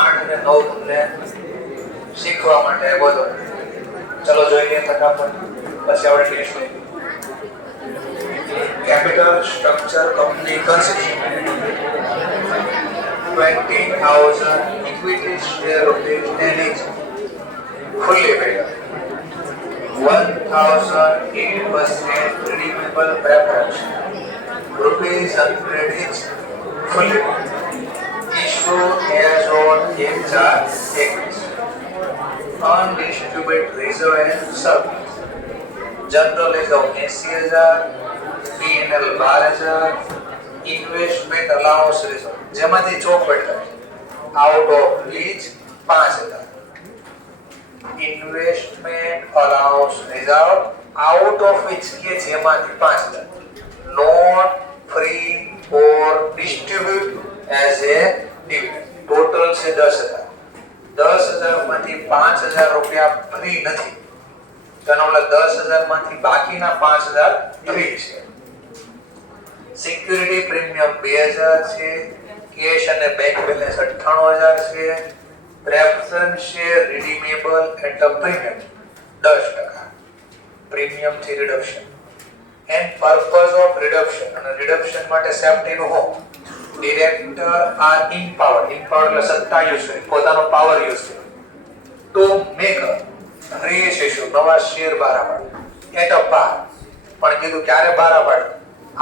8 અને 9 તમને શીખવા માટે બોલો. ચલો જોઈએ ફટાફટ, પછી આપણે ટેસ્ટ લઈએ. Capital structure company consists 20,000 equity share rupees 10 each, fully paid up. 1,008% redeemable preference, rupees 100 each, fully paid. Issue as on 1/4/21. Undistributed reserve and surplus. General reserve 80,000, P&L 12,000, investment allowance reserve જેમાંથી ચોપડ થાય out of which 5,000. Investment allowance reserve out of which કે જેમાંથી 5,000 not free or distribute as a dividend. Total છે 10,000. 10,000 માંથી 5,000 રૂપિયા free નથી, તેનો મતલબ 10,000 માંથી બાકીના 5,000 ફ્રી છે. સિક્યુરિટી પ્રીમિયમ 2,000 છે, કેશ અને બેંક બેલેન્સ 98,000 છે, preference share redeemable at a premium 10%, premium થી reduction and purpose of reduction, અને રિડક્શન માટે સેફ્ટીનું હોમ. ડિરેક્ટર આર ઇમ્પાવર્ડ એટલે સત્તા યુઝ કરે, પોતાનો પાવર યુઝ કરે ટુ મેક ફ્રેશ ઇશ્યુ, નવા શેર બહાર પાડે એટ અ પાર. પણ કીધું ક્યારે બહાર પાડે?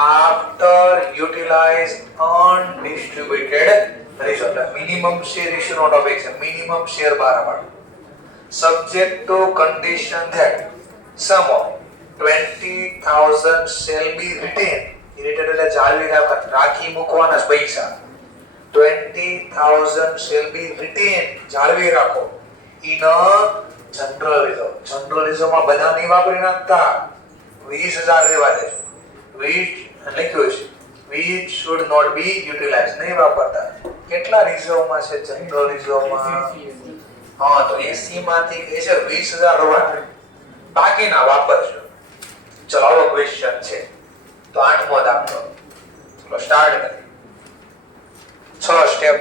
After utilise undistributed reserve. Minimum share issue નો ટોપિક છે, મિનિમમ શેર બહાર પાડે. Subject to condition that sum of 20,000 shall be retained. Retain એટલે જાળવી રાખી મૂકવાના પૈસા. 20,000 shall be retained, જાળવી રાખો in a general reserve. general reserve માં બધા નહીં વાપરી નાખતા, 20,000 રહેવા દે. which લખ્યું છે which should not be utilized, નહીં વાપરતા. કેટલા રિઝર્વ માં છે જનરલ રિઝર્વ માં? હા, તો 80 માંથી કે છે 20,000 રહેવા, બાકીના વાપરજો. ચલો આવો ક્વેશ્ચન છે, તો 8મો દાખલો. ચલો સ્ટાર્ટ કરીએ. 6 સ્ટેપ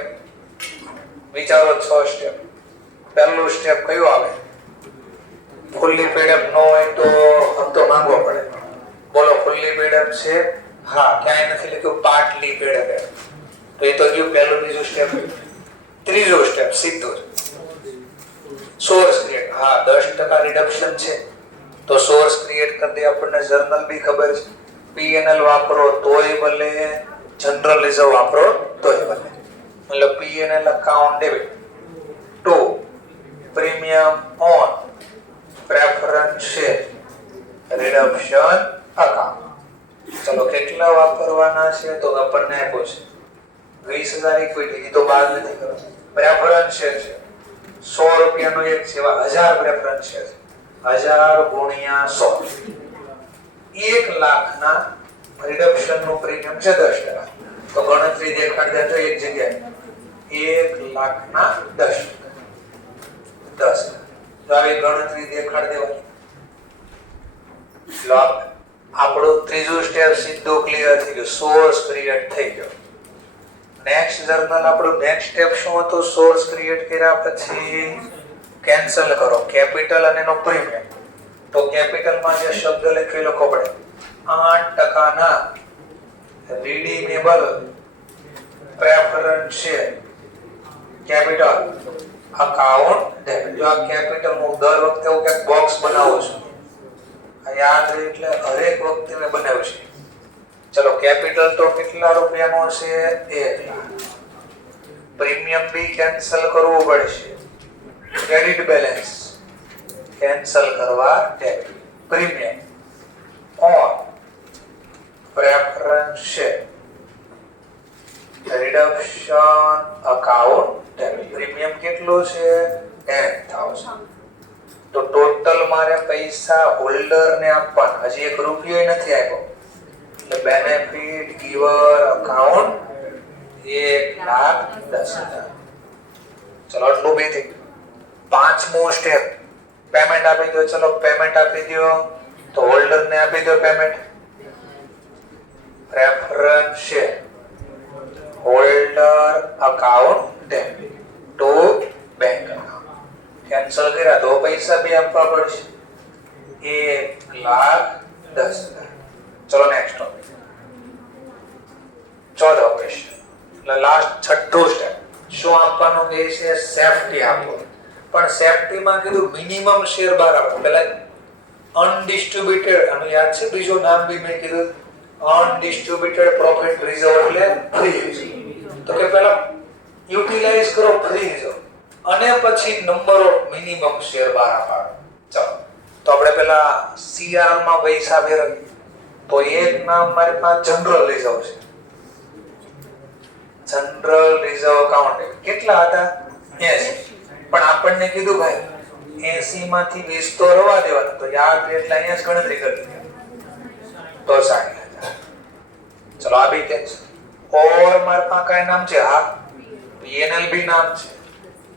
વિચારો. 6 સ્ટેપ. પહેલું સ્ટેપ કયું આવે? ફુલ્લી પેડ અપ ન હોય તો હપ્તો માંગવો પડે. બોલો ફુલ્લી પેડ અપ છે? હા, ક્યાંય નથી લખ્યું પાર્ટલી પેડ અપ. તો એ તો ગયું પહેલું. બીજું સ્ટેપ. ત્રીજું સ્ટેપ સીધું સોર્સ ક્રિએટ. હા, 10% રિડક્શન છે તો સોર્સ ક્રિએટ કરી દે. આપણને જર્નલ બી ખબર છે, P&L વાપરો તોય ભલે, જનરલ રિઝર્વ વાપરો તોય ભલે. એટલે P&L account debit to premium on preference share reduction account. ચલો કેટલા વાપરવાના છે? તો આપણને આપ્યો છે 20,000 ઇક્વિટી, તો બાદ નથી કરો. પ્રેફરન્સ શેર છે 100 રૂપિયાનો એક છે, 1000 પ્રેફરન્સ શેર, 1000 ગુણ્યા 100, 1 લાખના રિડક્શન નું પ્રીમિયમ છે 10%. તો ગણતરી દેખાડ દેજો એક જગ્યાએ. 1 લાખના 10%. તો આવી ગણતરી દેખાડ દેવાની. લો આપણું ત્રીજું સ્ટેપ સીધું ક્લિયર થઈ ગયું, સોર્સ ક્રિએટ થઈ ગયો. નેક્સ્ટ જર્નલ આપણું નેક્સ્ટ સ્ટેપ શું હતું? સોર્સ ક્રિએટ કર્યા પછી કેન્સલ કરો કેપિટલ અને એનો પ્રીમિયમ. તો કેપિટલ માં જે શબ્દ લખેલો પડે 8% ના redeemable preference share capital account debit. જો આ કેપિટલ હું દર વખતે હું એક બોક્સ બનાવું છું, યાદ રહે એટલે હરેક વખતે મેં બનાવ્યું છે. ચલો કેપિટલ તો કેટલા રૂપિયાનો છે? 1 લાખ. પ્રીમિયમ બી કેન્સલ કરવું પડશે. ક્રેડિટ બેલેન્સ કેન્સલ કરવા debit. Premium on preference share reduction account debit. Premium કેટલું છે? 10,000. તો ટોટલ મારે પૈસા હોલ્ડર ને આપવાના, હજી 1 રૂપિયો નથી આપ્યો. એટલે બેનિફિટ ગિવર અકાઉન્ટ 1,10,000. ચલો આટલું બે થઈ ગયું. 5મો સ્ટેપ પેમેન્ટ આપી દો. ચલો પેમેન્ટ આપી દો, તો હોલ્ડર ને આપી દો payment. Preference share holder account debit. Cancel કર્યા તો પૈસા બે આપવા પડશે. 1,10,000. ચલો નેક્સ્ટ ટોપિક. 14 ક્વેશ્ચન. એટલે લાસ્ટ છઠ્ઠું સ્ટેપ. શું આપવાનું કહે છે? સેફટી આપો. પણ સેફટીમાં કીધું મિનિમમ શેર બહાર આપો. પહેલા અનડિસ્ટ્રીબ્યુટેડ, આનું યાદ છે બીજું નામ બી મેં કીધું, અનડિસ્ટ્રીબ્યુટેડ પ્રોફિટ રિઝર્વ એટલે ફ્રી રિઝર્વ. તો કે પહેલા યુટિલાઇઝ કરો ફ્રી રિઝર્વ અને પછી નંબર ઓફ મિનિમમ શેર બહાર પાડો. ચાલો તો આપણે પહેલા સીઆર માં પૈસા ફેરવીએ. તો એક નામ મારી પાસે જનરલ રિઝર્વ છે. જનરલ રિઝર્વ એકાઉન્ટ કેટલા હતા? 80. પણ આપણને કીધું ભાઈ 80 માંથી 20 તો રવા દેવાના, તો યાદ એટલે અહીંયા જ ગણતરી કરી તો 60,000. ચલો આ બી કેન્સલ. ઓર મારા પાસે કઈ નામ છે? હા, પીએનએલ બી નામ છે.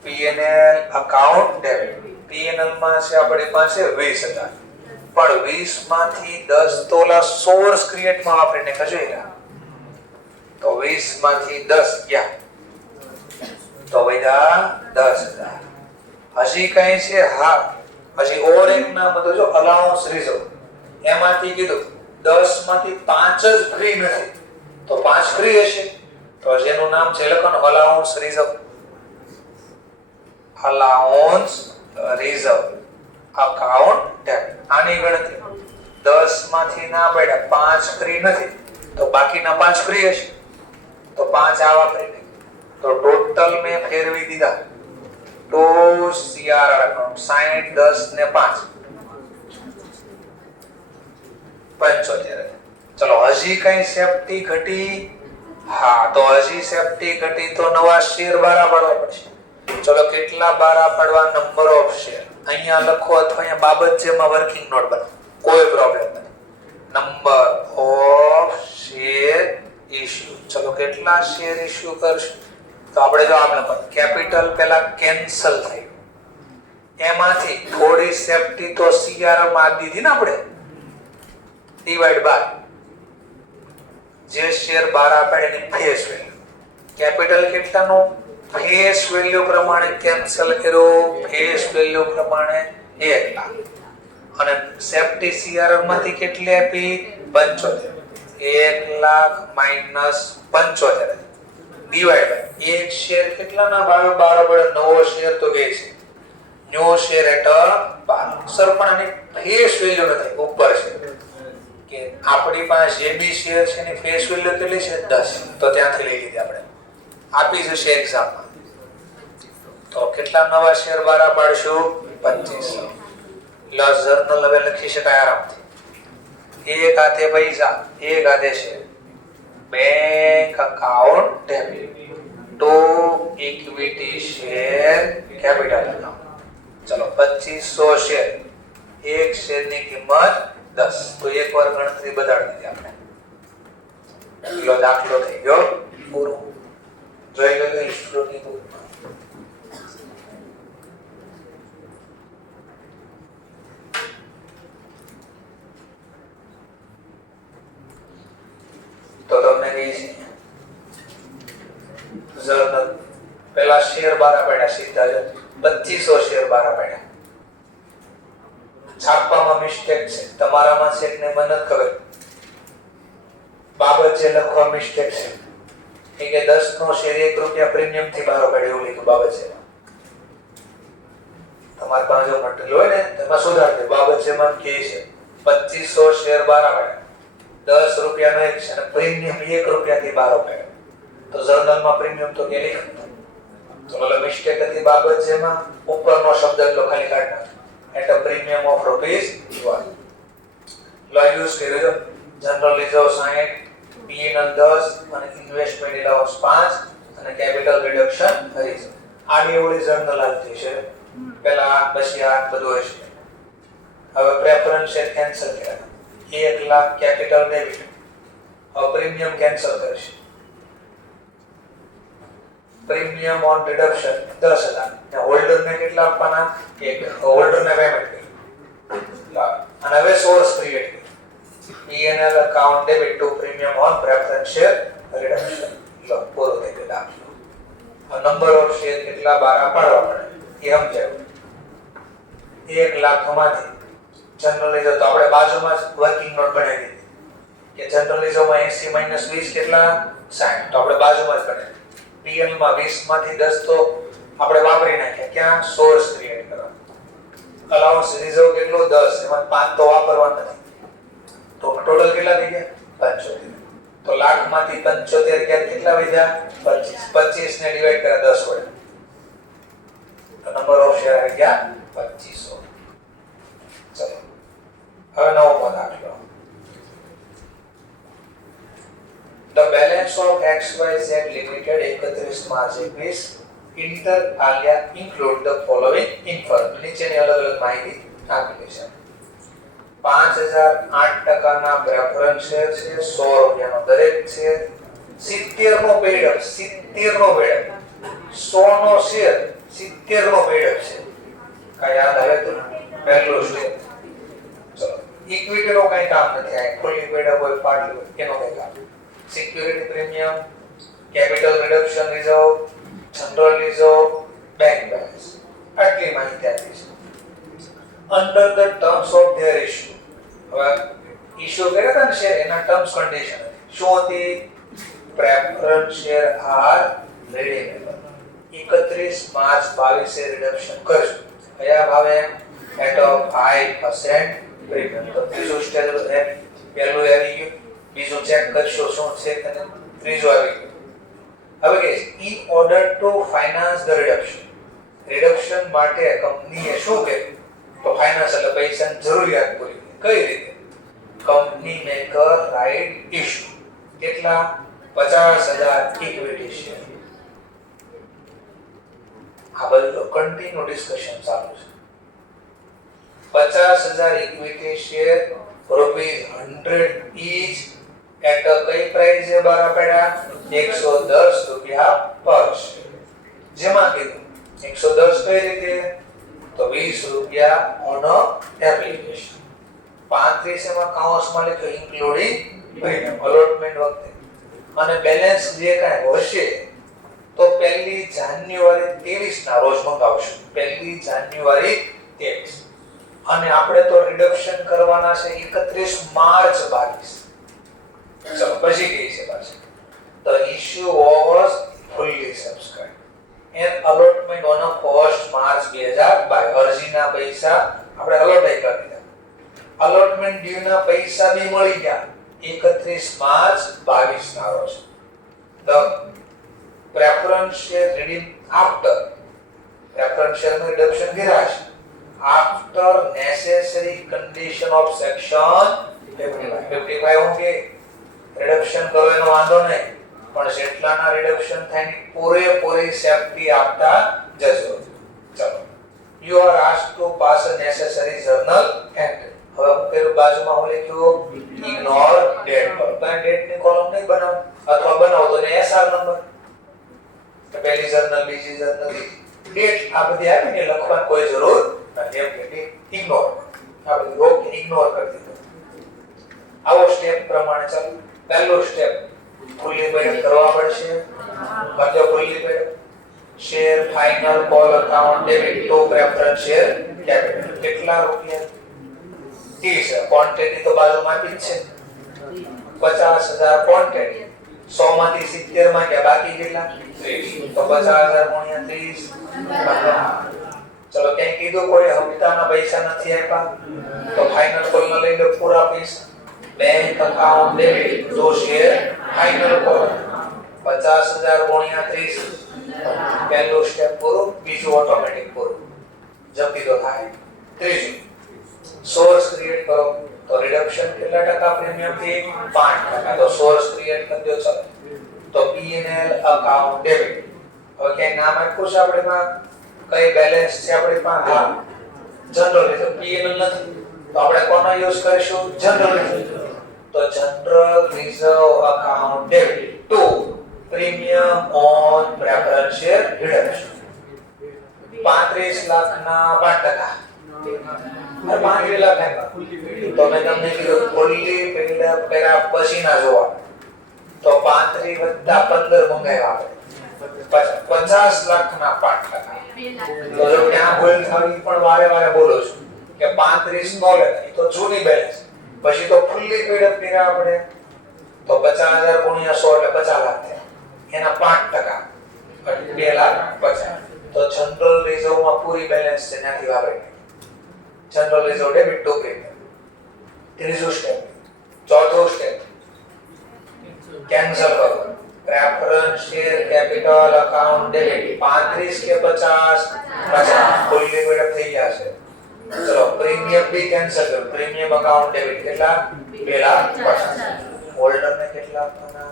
P&L account debit. પીએનએલ માં છે આપણી પાસે 20,000. પણ 20 માંથી 10 તો ઓલા સોર્સ ક્રિએટ માં વાપરીને કજોઈ. તો 20 માંથી 10 ગયા તો બધા 10,000. હજી કઈ છે? હા, હજી ઓર એક નામ હતું જો અલાઉન્સ રિઝર્વ. એમાંથી કીધું 10 માંથી 5 જ ફ્રી નથી, તો 5 ફ્રી હશે. તો જેનું નામ છે લખવાનું allowance reserve. Allowance reserve account debit. આની ગણતરી 10 માંથી ના પડ્યા 5 ફ્રી નથી, તો બાકીના 5 ફ્રી હશે. તો 5 આ વાપરી. તો ટોટલ મેં ફેરવી દીધા તો સીઆર અકાઉન્ટ 60 10 ને 5 75. ચલો હજી કઈ સેફટી ઘટી? હા, તો હજી સેફટી ઘટી તો નવા શેર બહાર પાડવા પડશે. ચલો કેટલા બહાર પાડવા? નંબર ઓફ શેર અહીંયા લખો અથવા અહીંયા બાબત જેમાં વર્કિંગ નોટ બનાવો, કોઈ પ્રોબ્લેમ નથી. Number of share issue. ચલો કેટલા શેર ઇશ્યુ કરશું? તો આપણે જો આમ લખો કેપિટલ પહેલા કેન્સલ થઈ, એમાંથી થોડી સેફટી તો સીઆર માં દીધી ને આપણે, ડિવાઇડ બાય જે શેર બહાર આપે એની ફેસ વેલ્યુ. કેપિટલ કેટલાનો? ફેસ વેલ્યુ પ્રમાણે કેન્સલ કર્યો, ફેસ વેલ્યુ પ્રમાણે 1 લાખ. અને સેફટી સીઆર માંથી કેટલી આપી? 75. 1 લાખ માઈનસ 75 ડિવાઇડ બાય એક શેર કેટલાના બરાબર? નવો શેર તો કે છે ન્યુ શેર એટ 12. સર પણ આની ફેસ વેલ્યુ નથી, ઉપર છે કે આપણી પાસે જે બી શેર છે એની ફેસ વેલ્યુ કેટલી છે? 10. તો ત્યાંથી લઈ લીધી આપણે, આપી જશે એક્ઝામમાં. તો કેટલા નવા શેર બહાર પાડશું? 25. પ્લસ જર્નલ હવે લખી શકાય આરામથી. એક હાથે પૈસા, એક હાથે share. Bank account debit to equity share capital account. ચલો 2500 શેર, એક શેરની કિંમત 10. તો એકવાર ગણતરી બતાડી દીધી આપણે. એટલો દાખલો થઈ ગયો પૂરો. જોઈ લો ઇન્સ્ટ્રુની બુકમાં. તો તમને કહી છે જર્નલ પહેલા શેર બહાર પાડ્યા સીધા જ 2500 શેર બહાર પાડ્યા. છાપવામાં મિસ્ટેક છે, તમારામાં છે કે મને નથી ખબર. બાબત જે લખવા મિસ્ટેક છે કે 10 નો શેર 1 રૂપિયા પ્રીમિયમ થી બહાર પાડ્યો એવું લીધું બાબત છે. તમારી પાસે જો મટીરિયલ હોય ને તેમાં સુધાર દે. બાબત છે માં કે છે 2500 શેર બહાર પાડ્યા, 10 રૂપિયાનો એક છે અને પ્રીમિયમ 1 રૂપિયાથી બહાર પાડ્યો. તો જર્નલમાં પ્રીમિયમ તો કે લખ્યું. તો એટલે મિસ્ટેક હતી બાબત જેમાં ઉપરનો શબ્દ એટલો ખાલી કાઢ નાખ્યો. At a premium of rupees 1. લો યુઝ કર્યો જનરલ રિઝર્વ 60, પીએનએલ 10 અને ઇન્વેસ્ટમેન્ટ એલાઉન્સ 5 અને કેપિટલ રિડક્શન રિઝર્વ. આની ઓલી જર્નલ આવતી છે પહેલા, પછી આ બધું હશે. હવે પ્રેફરન્સ શેર કેન્સલ કર્યા, 1 લાખ કેપિટલ ડેબિટ. હવે પ્રીમિયમ કેન્સલ કરશે. પ્રીમિયમ ઓન રિડક્શન 10,000 ને હોલ્ડર ને કેટલા આપવાના? 1. હોલ્ડર ને પેમેન્ટ કરી અને હવે સોર્સ ક્રિએટ કરી PNL account debit to premium on preference share reduction. લો પૂરો થઈ ગયો દાખલો. નંબર ઓફ શેર કેટલા બહાર પાડવા પડે એ સમજાયું. 1 લાખમાંથી જનરલ રિઝર્વ તો આપણે બાજુમાં જ વર્કિંગ નોટ બનાવી દીધી કે જનરલ રિઝર્વમાં 80 માઈનસ 20 કેટલા 60 તો આપણે બાજુમાં જ બનાવી પીએલ માં 20 માંથી 10 તો આપણે વાપરી નાખ્યા ક્યાં સોર્સ ક્રિએટ કરવા અલાઉન્સ રિઝર્વ કેટલો 10 એમાં 5 તો વાપરવા નથી તો ટોટલ કેટલા થઈ ગયા 75 તો લાખમાંથી 75 કેટલા વધ્યા 25 25 ને ડિવાઈડ કર્યા 10 વડે તો નંબર ઓફ શેર આવી ગયા 2500 ચલો હવે નવો દાખલો The balance of XYZ Limited 31 March 21 inter alia include the following information નીચેની અલગ અલગ માહિતી આપેલી છે 5008 ના પ્રેફરન્સ શેર છે 100 રૂપિયાનો દરેક છે 70 નો પેડ અપ 70 નો પેડ અપ 100 નો શેર 70 નો પેડ અપ છે કઈ યાદ આવે તો પહેલું સ્ટેપ ચલો ઇક્વિટી નો કઈ કામ નથી આ ફુલી પેડ અપ હોય પાર્ટી હોય કેનો કઈ કામ security premium capital reduction reserve general reserve bank balance આટલી માહિતી આપી છે under the terms of their issue હવે ઇશ્યુ કર્યા હતા ને શેર એના ટર્મ્સ કન્ડિશન શું હતી પ્રેફરન્સ શેર આર રેડીમેબલ 31 માર્ચ 22 એ રિડક્શન કરશું કયા ભાવે એટ અ 5% પ્રીમિયમ તો ત્રીજું સ્ટેજ છે પહેલું આવી ગયું બીજું ચેક કરશો શું છે અને ત્રીજું આવી ગયું હવે કે in order to finance the reduction માટે કંપનીએ શું કર્યું તો ફાઇનાન્સ એટલે પૈસાની જરૂરિયાત પૂરી કઈ રીતે company make a right issue કેટલા 50000 ઇક્વિટી શેર આ બધું કન્ટિન્યુ ડિસ્કશન ચાલુ છે 50000 equity share ₹100 each at a કઈ પ્રાઇસ એ બાર પડ્યા 110 રૂપિયા પર શેર જેમાં કીધું 110 કઈ રીતે તો 20 રૂપિયા ઓન અ એપ્લિકેશન 35 એમાં કાઉન્સમાં લખ્યું ઇન્ક્લુડિંગ પ્રીમિયમ અલોટમેન્ટ વખતે અને બેલેન્સ જે કાંઈ હશે તો 1 જાન્યુઆરી 23 ના રોજ મંગાવશું 1 જાન્યુઆરી 23 અને આપણે તો રિડક્શન કરવાના છે 31 માર્ચ 22 ચલો પછી કઈ છે પાછું the issue was fully subscribed and allotment on a 1st March 2022 અરજીના પૈસા આપણે અલોટ કરી દીધા allotment ડ્યુ ના પૈસા બી મળી ગયા 31 માર્ચ 22 ના રોજ the preference share redeem after preference share નું રિડક્શન કર્યા છે after necessary condition of section 55 હોંગે રિડક્શન કરો એનો વાંધો નહીં પણ જેટલાના રિડક્શન થાય પૂરેપૂરી સેફટી આપતા જજો ચલો you are asked to pass a necessary journal entry હવે હું કર્યું બાજુમાં હું લખ્યું ઇગ્નોર ડેટ પર પણ ડેટ ની કોલમ નહીં બનાવ અથવા બનાવો તો ને એસઆર નંબર તો પહેલી જર્નલ બીજી જર્નલ ડેટ આ બધી આપીને લખવાની કોઈ જરૂર નથી એમ કે ઇગ્નોર આપણે ઓકે ઇગ્નોર કરી દીધું આવો સ્ટેપ પ્રમાણે ચાલો પહેલો સ્ટેપ ફુલ્લી પેડ કરવા પડશે બધો fully paid share final call account debit to preference share capital કેટલા રૂપિયા 30 ક્વોન્ટિટી તો બાજુમાં આપી જ છે 50000 ક્વોન્ટિટી 100 માંથી 70 માં ગયા બાકી કેટલા 30 તો 50000 ગુણ્યા 30 ચલો ક્યાં કીધું કોઈ હપ્તાના પૈસા નથી આપ્યા તો ફાઇનલ કોલ ન લઈ લો પૂરા પૈસા बैंक अकाउंट डेबिट दो शेयर फाइनल कोल 50000 गुणिया 30 पहलो स्टेप पूरो बीजो ऑटोमेटिक पूरो जब भी दो થાય ત્રીજું સોર્સ ક્રિએટ કરો તો રિડક્શન કેટલા ટકા પ્રીમિયમ થી 5% તો સોર્સ ક્રિએટ કરી દો ચલો તો P&L અકાઉન્ટ ડેબિટ હવે કે નામ આપ્યું છે આપણે માં કઈ બેલેન્સ છે આપણી પાસે હા જનરલ રિઝર્વ P&L નથી તો આપણે કોનો યુઝ કરીશું જનરલ રિઝર્વ તો general reserve account debit to premium on preference share reduction 35 લાખના 5% 35 લાખ તો મેં તમને કીધું ફુલ્લી પેડા પેરા પછી ના જોવા તો 35 + 15 મંગાવ્યા આપણે 50 લાખના 5%. તો જો ક્યાં ભૂલ થવી પણ વારે વારે બોલો છું કે 35 નો લેતા, એ તો જૂની બેલેન્સ. પછી તો ફુલ્લી પેડ અપ કર્યા આપણે તો 50,000 ગુણ્યા 100 એટલે 50 લાખ થયા. એના 5% 2,50,000. તો જનરલ રિઝર્વમાં પૂરી બેલેન્સ છે, ત્યાંથી વાપરી. General reserve debit to premium. ત્રીજું સ્ટેપ. ચોથું સ્ટેપ કેન્સલ કરો. Preference share capital account debit 35 કે 50? 50. ફુલ્લી પેડ અપ થઈ ગયા છે. ચલો પ્રીમિયમ બી કેન્સલ કરો. પ્રીમિયમ અકાઉન્ટ ડેબિટ કેટલા? 2,50,000. હોલ્ડર ને કેટલા આપવાના?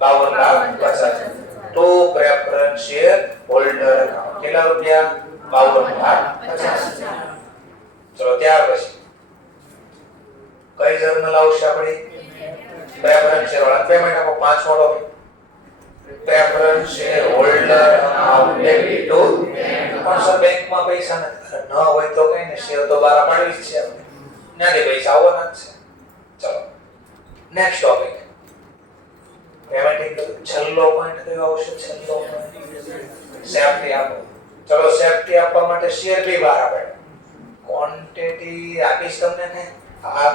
52,50,000. તો પ્રેફરન્સ શેર હોલ્ડર અકાઉન્ટ કેટલા રૂપિયા? 52,50,000. ચલો ત્યાર પછી કઈ જર્નલ આવશે આપણી? પ્રેફરન્સ શેર વાળા પેમેન્ટ આપો. પાંચમો topic preference share holder account debit two. પણ સર બેંકમાં પૈસા નથી. ન હોય તો કઈ ને, શેર તો બહાર પાડવી જ છે આપણે. ત્યાંથી પૈસા આવવાના જ છે. ચલો નેક્સ્ટ ટોપિક પેમેન્ટ. છેલ્લો પોઈન્ટ કયો આવશે? છેલ્લો પોઈન્ટ સેફટી આપો. ચલો સેફટી આપવા માટે શેર બી બહાર આપે. ક્વોન્ટિટી આપીશ તમને ને આ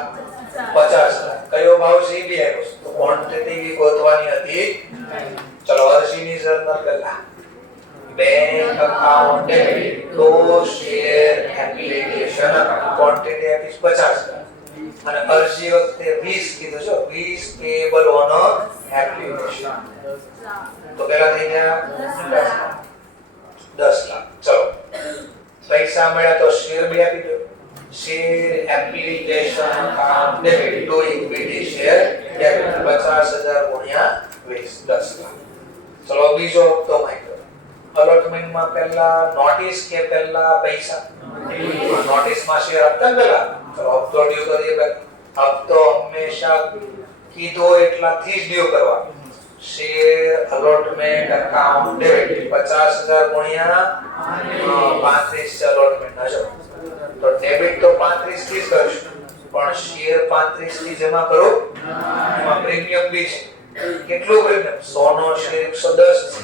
50 લાખ. કયો ભાવ છે એ બી આપ્યો. તો ક્વોન્ટિટી ગોતવાની હતી. ચલો અરજીની જર્નલ પહેલા bank account debit two share application account. Quantity આપીશ 50 લાખ અને અરજી વખતે 20 કીધું છે. 20 પેયેબલ ઓન એપ્લિકેશન. તો કેટલા થઈ ગયા? 10 લાખ. ચલો પૈસા મળ્યા તો શેર બી આપી દો. Share application account debit to equity share debit 50,000 ગુણ્યા 20 10 લાખ. ચલો બીજો હપ્તો માંગ્યો. અલોટમેન્ટમાં પહેલા નોટિસ કે પહેલા પૈસા? નોટિસમાં શેર આપતા પહેલા. ચલો હપ્તો ડ્યુ કરીએ પહેલા. હપ્તો હંમેશા કીધો એટલાથી જ ડ્યુ કરવા. શેર અલોટમેન્ટ અકાઉન્ટ ડેબિટ 50,000 ગુણ્યા 35 અલોટમેન્ટ ના જો. તો ડેબિટ તો 35 થી જ કરશું, પણ શેર 35 થી જમા કરો. એમાં પ્રીમિયમ બી છે. કેટલું પ્રીમિયમ? 100 નો શેર 110 છે.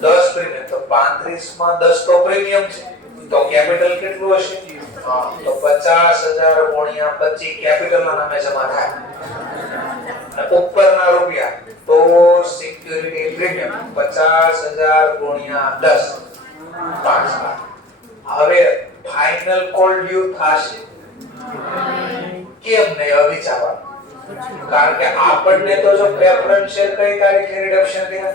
10 પ્રીમિયમ તો 35 માં 10 તો પ્રીમિયમ છે. તો કેપિટલ કેટલું હશે? તો 50,000 ગુણ્યા 25 કેપિટલ ના નામે જમા થાય. અને ઉપરના રૂપિયા તો સિક્યુરિટી પ્રીમિયમ 50,000 ગુણ્યા 10 5 લાખ. હવે ફાઇનલ કોલ ડ્યુ થશે કેમ નહીં વિચારવાનું. કારણ કે આપણને તો જો પ્રેફરન્સ શેર કઈ તારીખે રિડક્શન થયા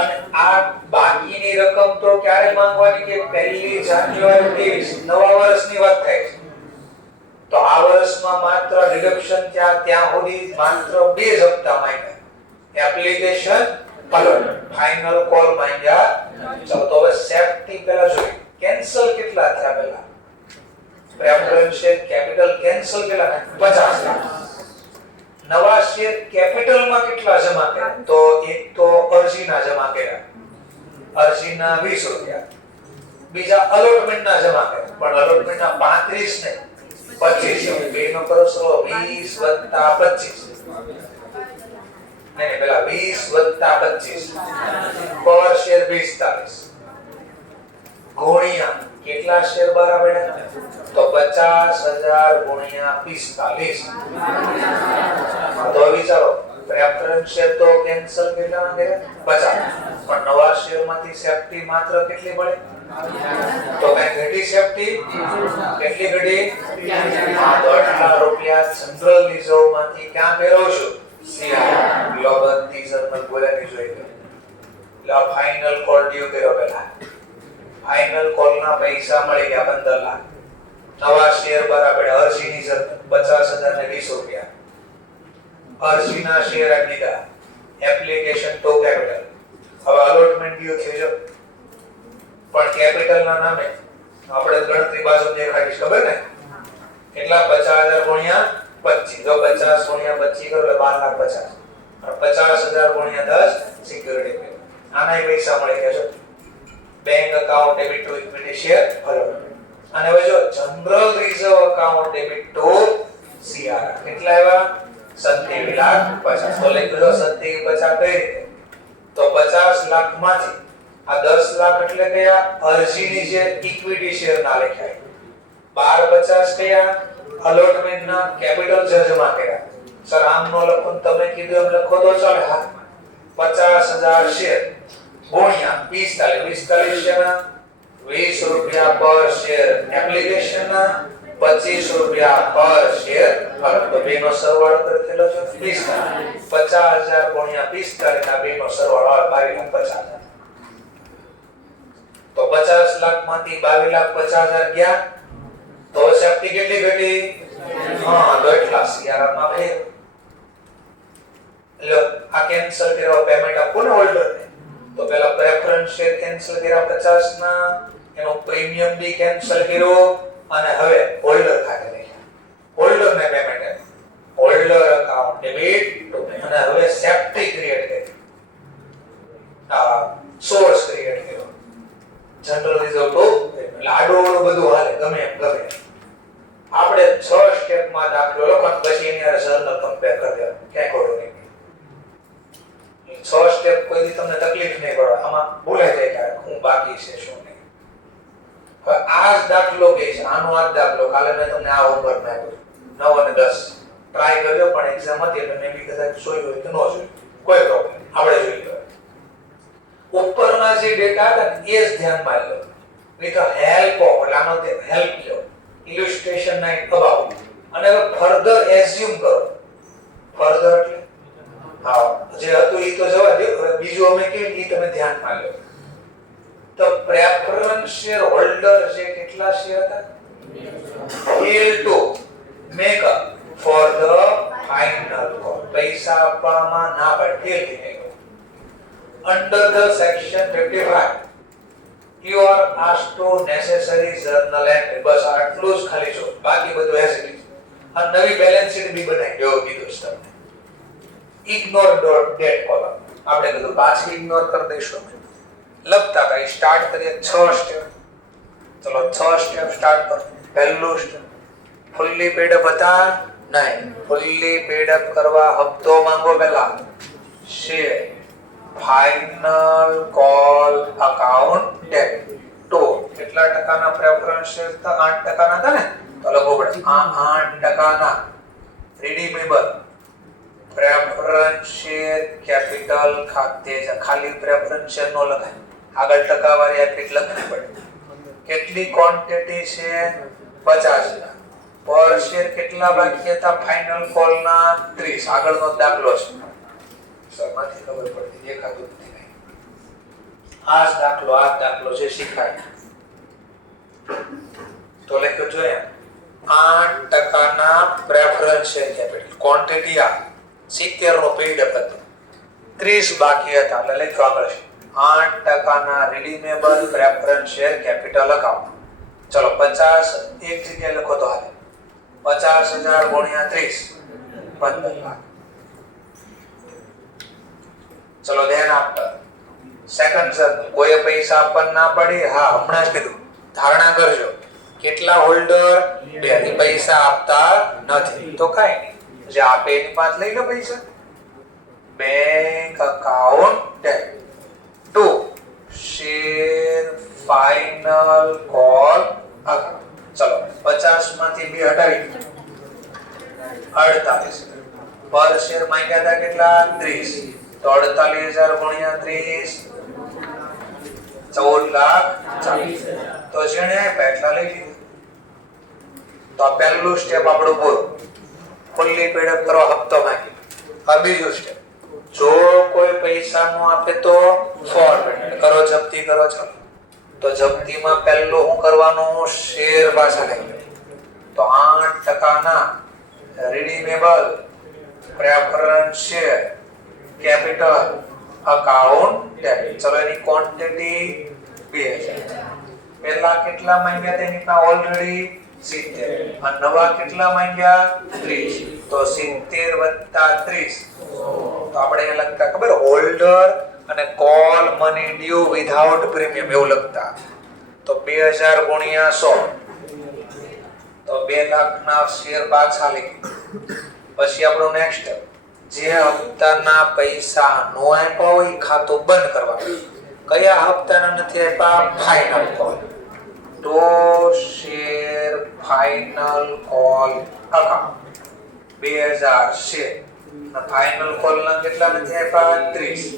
અને આ બાકીની રકમ તો ક્યારે માંગવાની કે 1 જાન્યુઆરી 23 નવા વર્ષની વાત થાય છે. તો આ વર્ષમાં માત્ર રિડક્શન ત્યાં સુધી માત્ર 2 જ હપ્તા માંગ્યા. એપ્લિકેશન ફાઇનલ કોલ માંગ્યા. ચલો તો હવે સેફટી પહેલા જોઈએ. કેન્સલ કેટલા થયા પહેલા? પ્રેફરન્સ શેર કેપિટલ કેન્સલ કેટલા? 50 લાખ. નવા શેર કેપિટલમાં કેટલા જમા કર્યા? તો એક તો અરજીના જમા કર્યા. અરજીના 20 રૂપિયા. બીજા અલોટમેન્ટના જમા કર્યા. પણ અલોટમેન્ટના 35 ને 25 બે નો કરો સરો 20 + 25. નહીં પેલા 20 + 25 પર શેર 42 ગુણ્યા કેટલા શેર બહાર પડ્યા? તો 50,000 ગુણ્યા 45. તો વિચારો પ્રેફરન્સ શેર તો કેન્સલ કેટલા કર્યા? 50. પણ નવા શેરમાંથી સેફટી માત્ર કેટલી મળે? તો કઈ ઘટી સેફટી? કેટલી ઘટી? આટલા રૂપિયા જનરલ રિઝર્વમાંથી ક્યાં ફેરવશો? સીઆર ગ્લોબલ જર્નલ બોલાની જોઈએ. એટલે ફાઇનલ કોલ ડ્યુ કર્યો પહેલા. ફાઇનલ કોલ ના પૈસા મળી ગયા 15 લાખ. નવા શેર બરાબર અરજીની 50,000 ને 20 રૂપિયા. અરજીના શેર આપી દીધા. એપ્લિકેશન તો કેપિટલ. હવે અલોટમેન્ટ ડ્યુ થયો છે. પણ કેપિટલ ના નામે આપણે ગણતરી બાજુ દેખાડીશ ખબર ને? કેટલા? 50,000 ગુણ્યા 25. જો 50 ગુણ્યા 25 કરો એટલે 12,50,000. અને 50,000 ગુણ્યા 10 સિક્યુરિટી. આના પૈસા મળી ગયા છે. Bank account debit to equity share allotment. અને હવે જો general reserve account debit to CR કેટલા આવ્યા? 27,50,000. તો લખી દો 27,50,000 કઈ રીતે? તો 50 લાખમાંથી આ 10 લાખ એટલે કયા અરજીની જે ઇક્વિટી શેર ના લખાય, 1250 કયા અલોટમેન્ટના કેપિટલ જમા કર્યા. સર આમ નો લખો ને તમે કીધું એમ લખો તો ચાલે. હા 50,000 શેર ગુણ્યા 45 શેરના 20 રૂપિયા પર શેર એપ્લિકેશન ના 25 રૂપિયા પર શેર. તો બેનો સરવાળો કરેલો છે 45. 50,000 ગુણ્યા 45 આ બેનો સરવાળો આવે 22,50,000. તો 50 લાખમાંથી 22,50,000 ગયા તો સેફ્ટી કેટલી ઘટી? હા તો એટલા 11 માં ફેર. લો આ કેન્સલ કર્યો પેમેન્ટ આપો ને હોલ્ડર ને. તો પેલા પ્રેફરન્સ શેર કેન્સલ કર્યા 50 ના, એનો પ્રીમિયમ બી કેન્સલ કર્યો અને હવે હોલ્ડર ખાતે લખ્યા. હોલ્ડર ને પેમેન્ટ હોલ્ડર અકાઉન્ટ ડેબિટ અને હવે સેફ્ટી ક્રિએટ કરી. આ સોર્સ ક્રિએટ કર્યો. જનરલ રિઝર્વ તો એટલે આડોળું બધું હાલે ગમે એમ ગમે. આપણે 6 સ્ટેપમાં દાખલો લખો પછી એની હારે સરળ કમ્પેર કરી દેવાનું ક્યાંય ખોટું નહીં. 6 સ્ટેપ કોઈ દી તમને તકલીફ નહીં પડે. આમાં ભૂલાઈ જાય કે હું બાકી છે શું નહીં. હવે આ જ દાખલો કે છે આનો આ જ દાખલો કાલે મેં તમને આ હોમવર્ક માં આપ્યો 9 અને 10 ટ્રાય કર્યો પણ એક્ઝામ હતી એટલે મેં બી કદાચ જોઈ હોય કે ન જોઈ કોઈ પ્રોબ્લેમ આપણે જોઈ લો. ઉપરના જે ડેટા હતા ને એ જ ધ્યાનમાં લો વિથ હેલ્પ ઓફ એટલે આનો હેલ્પ લો ઇલુસ્ટ્રેશન ના અબાઉટ અને હવે ફર્ધર એઝ્યુમ કરો. ફર્ધર એટલે હા જે હતું એ તો જવા દો. હવે બીજું અમે કે એ તમે ધ્યાનમાં લો. તો પ્રેફરન્સ શેર હોલ્ડર જે કેટલા શેર હતા? L2 make up for the final call. પૈસા આપવામાં ના પડે ઠીક નહીં. Under the section 55 you are asked to necessary journal entry. બસ આટલું જ ખાલી છો, બાકી બધું એઝ ઇટ ઇઝ. આ નવી બેલેન્સ શીટ બી બનાવી દેવો કીધું છે તમને. ઇગ્નોર ડેટ કોલમ આપણે કીધું પાછું ઇગ્નોર કરી દઈશું. લખતા કઈ સ્ટાર્ટ કરીએ 6 સ્ટેપ. ચલો 6 સ્ટેપ સ્ટાર્ટ કરો. પહેલું સ્ટેપ ફુલ્લી પેડ અપ હતા નહીં. ફુલ્લી પેડ અપ કરવા હપ્તો માંગો પહેલા share final call account debit. તો કેટલા ટકાના પ્રેફરન્સ શેર હતા? 8% હતા ને. તો લખો પડે આ 8% રીડીમેબલ પ્રેફરન્સ શેર કેપિટલ ખાતે ખાલી પ્રેફરન્સ શેર નો લખાય. આગળ ટકાવારી આપી લખવી પડે. કેટલી ક્વોન્ટિટી છે? 50,000 પર શેર. કેટલા બાકી હતા ફાઇનલ કોલ ના? 30. આગળનો દાખલો છે સરમાંથી ખબર પડતી દેખાતું નથી કઈ. આ દાખલો છે શીખાય. તો લખ્યો જોઈએ 8% પ્રેફરન્સ શેર કેપિટલ ક્વોન્ટિટી આ 70 નો પેઇડ અપ હતો 30 બાકી હતા એટલે લખ્યો આગળ છે 8% redeemable preference share capital account. ચલો 50 એક જગ્યાએ લખો તો હાલે. 50,000 ગુણ્યા 30 15 લાખ. ચલો ધ્યાન આપતા સેકન્ડ સર કોઈ પૈસા આપવા ના પડી. હા હમણાં જ કીધું ધારણા કરજો. કેટલા હોલ્ડર? 2. પૈસા આપતા નથી તો કાઈ નહીં, જે આપે એની પાસે લઈ લો પૈસા. Bank account debit 2 share final call account. ચલો 50 માંથી 2 હટાવી 48 પર શેર માંગ્યા હતા કેટલા? 30. તો 48,000 ગુણ્યા 30 14,40,000. તો જેણે એટલા લઈ લીધું. તો આ પહેલું સ્ટેપ આપણું પૂરું. ફુલ્લી પેડ અપ કરો હપ્તો માંગી. આ બીજું સ્ટેપ જો કોઈ પૈસા નો આપે તો ફોરવર્ડ કરો જપ્તી કરો. ચાલો તો જપ્તીમાં પહેલું શું કરવાનું? શેર પાછા લઈ લો. તો 8% redeemable preference share capital account debit. ચલો એની ક્વોન્ટિટી 2000. પહેલા કેટલા માંગ્યા તેની પાસે ઓલરેડી 70 અને નવા કેટલા માંગ્યા? 30. તો 70 + 30 તો આપણે એ લખતા ખબર હોલ્ડર અને call money due without premium એવું લખતા. તો 2000 ગુણ્યા 100 તો 2 લાખ ના શેર પાછા લઈ. પછી આપણો નેક્સ્ટ સ્ટેપ જે હપ્તાના પૈસા નો આપ્યા હોય એ ખાતું બંધ કરવાનું. કયા હપ્તાના નથી આપ્યા? Final call. તો share final call account 2000 share. Final call ના કેટલા નથી આપ્યા? 30.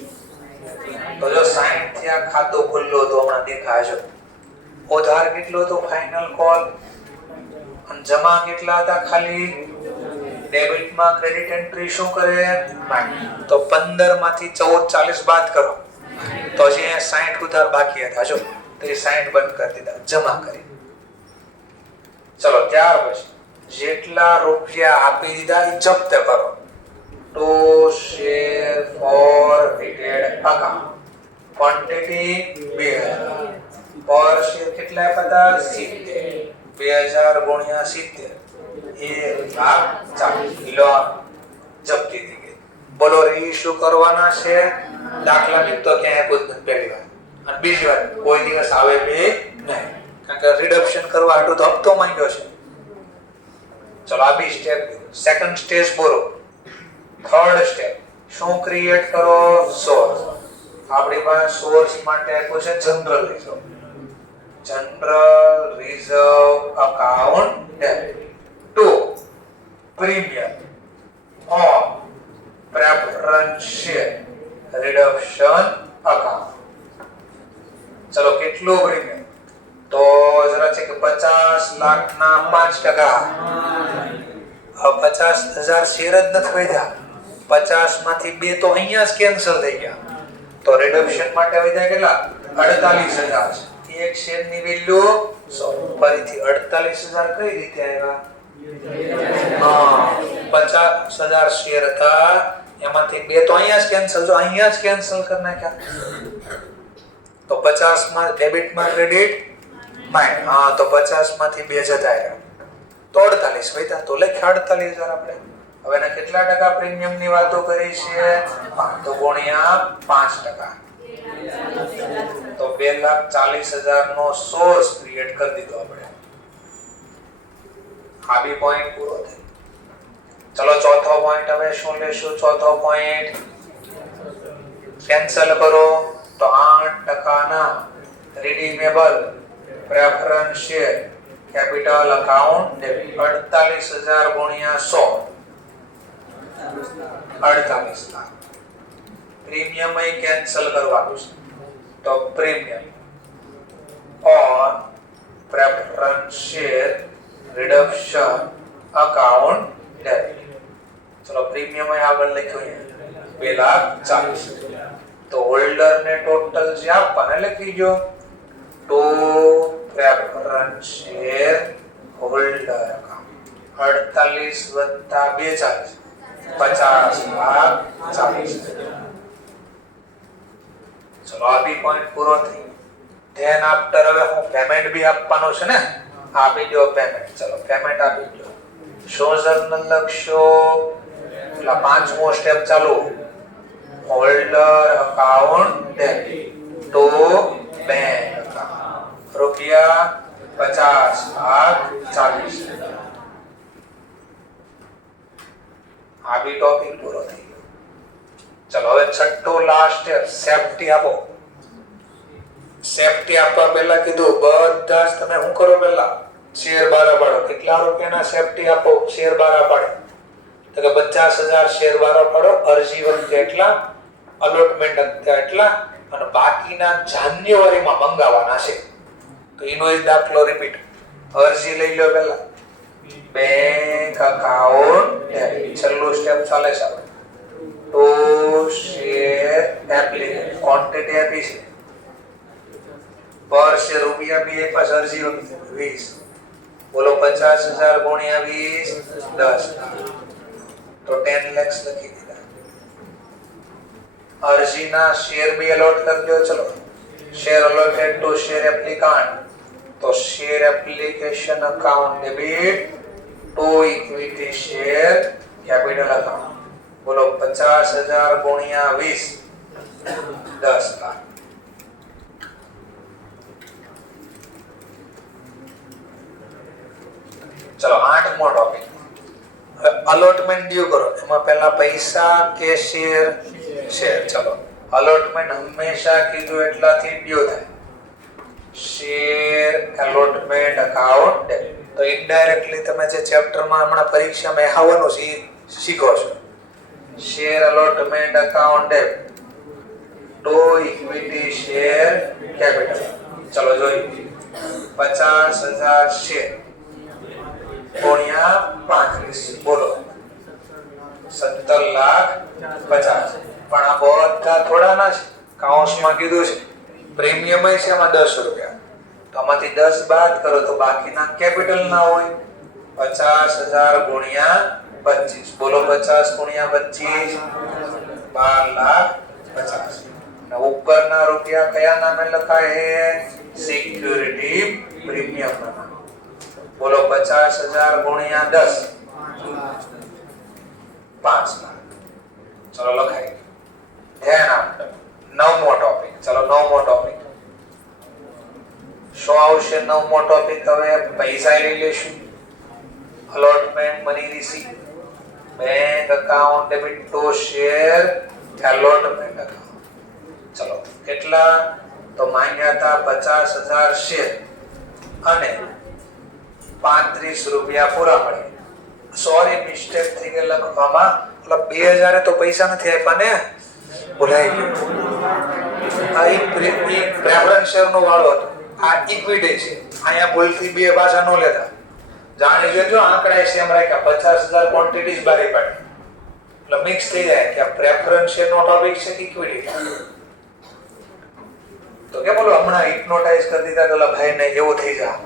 તો જો 60 થી આ ખાતું ખુલ્લું તો હમણાં દેખાય છે. ઉધાર કેટલો હતો? Final call. અને જમા કેટલા હતા? ખાલી. ડેબિટ માં ક્રેડિટ એન્ટ્રી શું કરે? તો 15 માંથી 1440 બાદ કરો તો જે 60 ઉધાર બાકી હતા જો તો એ 60 બંધ કરી દીધા, જમા કરી. ચલો ત્યાર પછી જેટલા રૂપિયા આપી દીધા એ જપ્ત કરો. તો share forfeited account quantity 2000 પર શેર કેટલા આપ્યા હતા? 70. 2000 ગુણ્યા 70 1,40,000 લો જપ્તી થઈ ગઈ. બોલો રીઇશ્યુ કરવાના છે? દાખલા ની તો ક્યાંય પૂછતું પહેલી વાર અને બીજી વાર કોઈ દિવસ આવે બે નહીં, કારણ કે રિડક્શન કરવા હાટુ તો હપ્તો માંગ્યો છે. ચલો આ બી સ્ટેપ. સેકન્ડ સ્ટેજ બોલો. થર્ડ સ્ટેપ શું ક્રિએટ કરો? સોર્સ. આપણી પાસે સોર્સ માટે આપ્યો છે general reserve. General reserve account debit to premium on preference share reduction account. ચલો કેટલું પ્રીમિયમ? તો જરા છે કે 50 લાખના 5%. હવે 50,000 શેર જ નથી વધ્યા. 50 માંથી 2 તો અહીંયા જ કેન્સલ થઈ ગયા. તો રિડક્શન માટે વધ્યા કેટલા? 48,000. એક શેરની વેલ્યુ 100. ફરીથી 48,000 કઈ રીતે આવ્યા? 50,000 શેર હતા એમાંથી 2 તો અહીંયા જ કેન્સલ. જો અહીંયા જ કેન્સલ કરી નાખ્યા તો 50 માં ડેબિટ માં ક્રેડિટ માઇનસ. તો 50 માંથી 2 જતા રહ્યા તો 48 વધ્યા. તો લખ્યા 48,000 આપણે. હવે એના કેટલા ટકા પ્રીમિયમ ની વાતો કરી છે? 5. તો ગુણ્યા 5%. તો 2,40,000 નો સોર્સ ક્રિએટ કરી દીધો આપણે. આ બી પોઈન્ટ પૂરો થયો. ચલો ચોથો પોઈન્ટ હવે શું લેશું? ચોથો પોઈન્ટ કેન્સલ કરો તો 8% ના redeemable preference share capital account debit. 48,000 ગુણ્યા 100 48 લાખ. પ્રીમિયમ અહીં કેન્સલ કરવાનું છે તો premium on preference share reduction account debit. ચલો પ્રીમિયમ અહીં આગળ લખ્યું 2,40,000. તો હોલ્ડર ને ટોટલ જે આપવાના લખી ગયો તો પ્રેફરન્સ શેર હોલ્ડર અકાઉન્ટ 48 + 2,40,000 ચલો આ બી પોઈન્ટ પૂરો થઈ. ધેન આફ્ટર હવે હું પેમેન્ટ બી આપવાનો છે ને? આપી દો પેમેન્ટ. ચલો પેમેન્ટ આપી દો. શો જર્નલ લખશો. એટલે પાંચમો સ્ટેપ ચાલુ. Holder account debit to bank account રૂપિયા 50,40,000. આ બી ટોપિક પૂરો થઈ ગયો. ચલો હવે છઠ્ઠો લાસ્ટ સ્ટેપ સેફટી આપો. સેફટી આપવા પહેલા કીધું બધા જ તમે શું કરો? પહેલા શેર બારા પાડો. કેટલા રૂપિયાના સેફટી આપો? શેર બારા પાડે તો કે 50,000 શેર બારા પાડો. અરજી વખતે એટલા, અલોટમેન્ટ વખતે એટલા અને બાકીના જાન્યુઆરીમાં મંગાવવાના છે. તો એનો જ દાખલો રિપીટ. અરજી લઈ લો પહેલા. Bank account debit. છેલ્લું સ્ટેપ ચાલે છે આપણે. તો શેર એપ્લિકેશન ક્વોન્ટિટી આપી છે પર શેર રૂપિયા બી એક પાસ અરજી વખતે 20. બોલો 50,000 ગુણ્યા 20 10 તો 10 લાખ લખી દીધા. અરજીના શેર બી અલોટ કરી દો. ચલો શેર અલોટેડ ટુ શેર એપ્લિકાન્ટ. તો share application account debit to equity share capital account. બોલો 50,000 ગુણ્યા 20 10 લાખ. ચલો આઠમો ટોપિક અલોટમેન્ટ ડ્યુ કરો એમાં પહેલા પૈસા કે શેર? શેર. ચલો અલોટમેન્ટ હંમેશા કીધું એટલાથી ડ્યુ થાય. Share allotment account debit. તો ઇનડાયરેક્ટલી તમે જે ચેપ્ટરમાં હમણાં પરીક્ષામાં આવવાનું છે એ શીખો છો. Share allotment account debit to equity share capital. ચલો જોઈએ 50,000 શેર ગુણ્યા 35 બોલો 17,50,000. પણ આ બધા થોડાના છે. કાઉન્સમાં કીધું છે પ્રીમિયમ છે એમાં 10 રૂપિયા. તો આમાંથી 10 બાદ કરો તો બાકીના કેપિટલ ના હોય. 50,000 ગુણ્યા 25 બોલો 50 ગુણ્યા 25 12,50,000. અને ઉપરના રૂપિયા કયા નામે લખાય છે? સિક્યુરિટી પ્રીમિયમ ના. બોલો 50,000 ગુણ્યા 10 5 લાખ. ચલો લખાઈ. ધ્યાન આપો. નવમો ટોપિક. ચલો નવમો ટોપિક શું આવશે? નવમો ટોપિક હવે પૈસા લઈ લેશું. Allotment money receive bank account debit two share allotment account. ચલો કેટલા? તો માંગ્યા હતા 50,000 શેર અને 35 રૂપિયા પૂરા પડે. સોરી મિસ્ટેક થઈ ગઈ લખવામાં. એટલે 2000 તો પૈસા નથી આપ્યા ને, ભૂલાઈ ગયું. આ એક પ્રેફરન્સ શેર નો વાળો હતો. આ ઇક્વિટી છે. અહીંયા ભૂલથી બે પાછા નો લેતા. જાણી લેજો આંકડા સેમ રાખ્યા. 50,000 ક્વોન્ટિટીઝ બારી પાડી એટલે મિક્સ થઈ જાય કે આ પ્રેફરન્સ શેર નો ટોપિક છે કે ઇક્વિટી. તો કે બોલો હમણાં હિપ્નોટાઇઝ કરી દીધા તો ભાઈ ને એવું થઈ જાય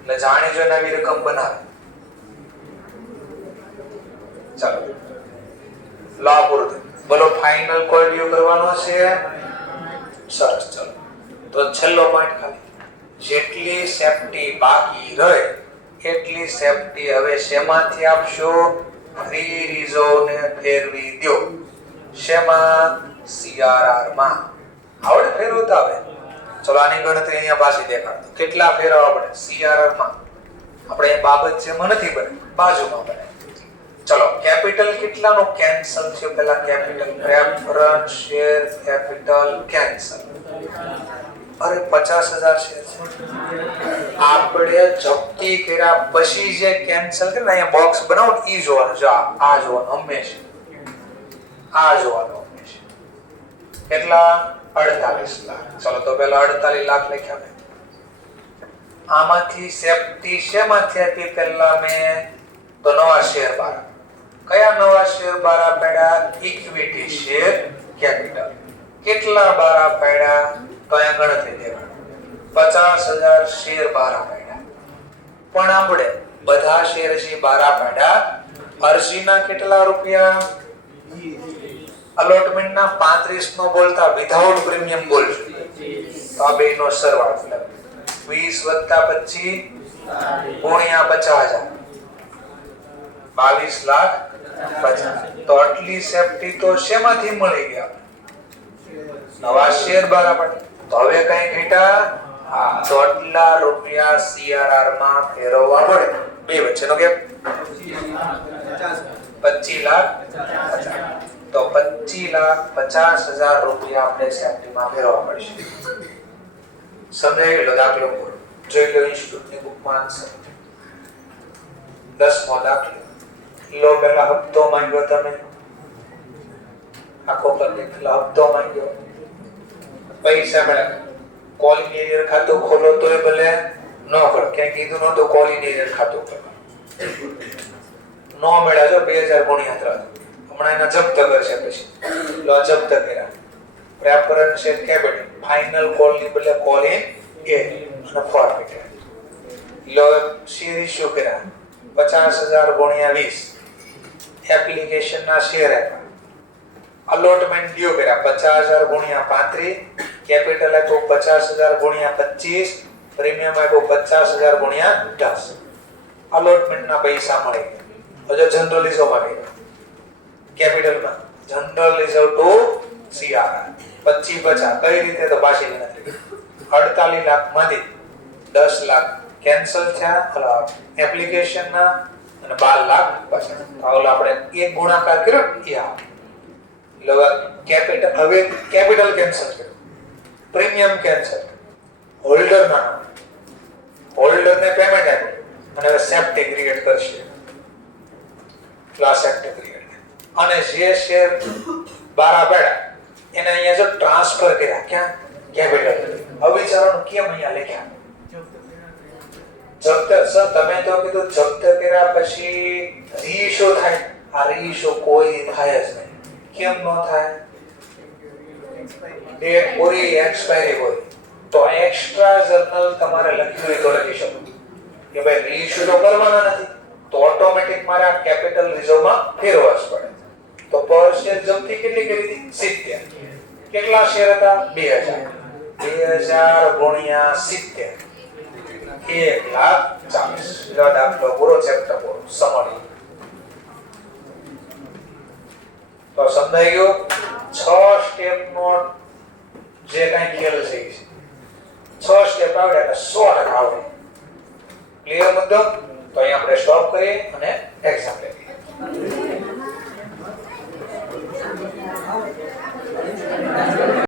એટલે જાણી જોઈને આવી રકમ બનાવે. ચાલો લા પૂરું. બોલો ફાઇનલ કોલ ડ્યુ કરવાનો છે. સરસ. ચલો તો છેલ્લો પોઈન્ટ ખાલી જેટલી સેફટી બાકી રહે એટલી સેફટી હવે શેમાંથી આપશો? ફ્રી રિઝર્વ ને ફેરવી દો. શેમાં? CRR માં. આવડે ફેરવતા આવે? ચલો આની ગણતરી અહીંયા પાછી દેખાડતો. કેટલા ફેરવવા પડે? CRR માં આપણે એ બાબત છે એમાં નથી બને, બાજુમાં બને. ચલો કેપિટલ કેટલાનો કેન્સલ છે? પહેલા capital preference share capital cancel. અરે 50,000 શેર છે. આપણે જપ્તી કર્યા પછી જે કેન્સલ કરે ને અહીંયા બોક્સ બનાવો ને ઈ જોવાનું. જો આ જોવાનું હંમેશા. આ જોવાનું હંમેશા. કેટલા? 48 લાખ. ચલો તો પહેલા 48 લાખ લખ્યા મેં. આમાંથી સેફટી શેમાંથી આપી? પહેલા મેં તો નવા શેર બહાર. કયા નવા શેર બહાર પાડ્યા? Equity share capital. કેટલા બહાર પાડ્યા? તો અહીંયા ગણતરી દેખાડો. 50,000 શેર બહાર પાડ્યા. પણ આપણે બધા શેર છે બહાર પાડ્યા. અરજીના કેટલા રૂપિયા? અલોટમેન્ટ ના 35 નો બોલતા વિધાઉટ પ્રીમિયમ બોલજો. તો આ બેનો સરવાળો 20 + 25 ગુણ્યા 50,000 22,50,000. તો આટલી સેફટી તો શેમાંથી મળી ગયા? નવા શેર બહાર પાડ્યા. તો હવે કઈ ઘટા? હા તો આટલા રૂપિયા CRR માં ફેરવવા પડે. બે વચ્ચેનો ગેપ 25,50,000. તો 25,50,000 રૂપિયા આપણે સેફટીમાં ફેરવવા પડશે. સમજાઈ લો દાખલો પૂરો. જોઈ લો ઇન્સ્ટિટ્યૂટની બુકમાં આન્સર. 10મો દાખલો. લો પહેલા હપ્તો માંગ્યો તમે. આખો પર લખેલો હપ્તો માંગ્યો. પૈસા મળ્યા. કોલિંગ એરિયર ખાતું ખોલો તોય ભલે ન કરો. ક્યાંય કીધું નહોતું કોલિંગ એરિયર ખાતું ખોલો. નો મળ્યા જો 2000 ગુણ્યા 3. હમણાં એના જપ્ત કરશે પછી. લો જપ્ત કર્યા. Preference share capital final call ની બદલે કોલ ઇન એ અને ફોરફિટ. લો શેર ઇશ્યુ કર્યા 50,000 ગુણ્યા 20. એપ્લિકેશન ના શેર આપ્યા. અલોટમેન્ટ ડ્યુ કર્યા 50,000 ગુણ્યા 35. કેપિટલ આપ્યો 50,000 ગુણ્યા 25. પ્રીમિયમ આપ્યો 50,000 ગુણ્યા 10. અલોટમેન્ટ ના પૈસા મળી ગયા. હવે જનરલ રિઝર્વ માં ગયા. કેપિટલમાં જનરલ રિઝર્વ ટુ CRR 25,50. કઈ રીતે? તો પાછી ગણતરી. 48 લાખ માંથી 10 લાખ કેન્સલ થયા એપ્લિકેશન ના અને 12 લાખ પાછળ. ઓલા આપણે એક ગુણાકાર કર્યો ને એ આવે. એટલે હવે કેપિટલ કેન્સલ કર્યો, પ્રીમિયમ કેન્સલ, હોલ્ડર ના હોલ્ડર ને પેમેન્ટ આપ્યું અને હવે સેફ્ટી ક્રિએટ કરશે. ક્લાસ સેફ્ટી ક્રિએટ અને જે શેર 12 પડ્યા એને અહીંયા જો ટ્રાન્સફર કર્યા ક્યાં કેપિટલ. હવે વિચારવાનું કેમ અહીંયા લખ્યા જપ્ત. સર તમે તો કીધું જપ્ત કર્યા પછી રીઇશ્યુ થાય. આ રીઇશ્યુ કોઈ થાય જ નહીં. કેમ ન થાય? ડેટ પૂરી એક્સપાયરી હોય તો એક્સ્ટ્રા જર્નલ તમારે લખી હોય તો લખી શકો કે ભાઈ રીઇશ્યુ તો કરવાના નથી, તો ઓટોમેટિક મારે આ કેપિટલ રિઝર્વમાં ફેરવવા જ પડે. તો પર શેર જપ્તી કેટલી કરી હતી? 70. કેટલા શેર હતા? 2000. 2000 ગુણ્યા 70 1,40,000. લો દાખલો પૂરો, ચેપ્ટર પૂરો. સમરી તો સમજાઈ ગયો. 6 સ્ટેપ નો જે કાંઈ ખેલ છે 6 સ્ટેપ આવડે એટલે 100% આવડે. ક્લિયર મુદ્દો? તો અહીંયા આપણે સ્ટોપ કરીએ અને એક્ઝામ લઈએ.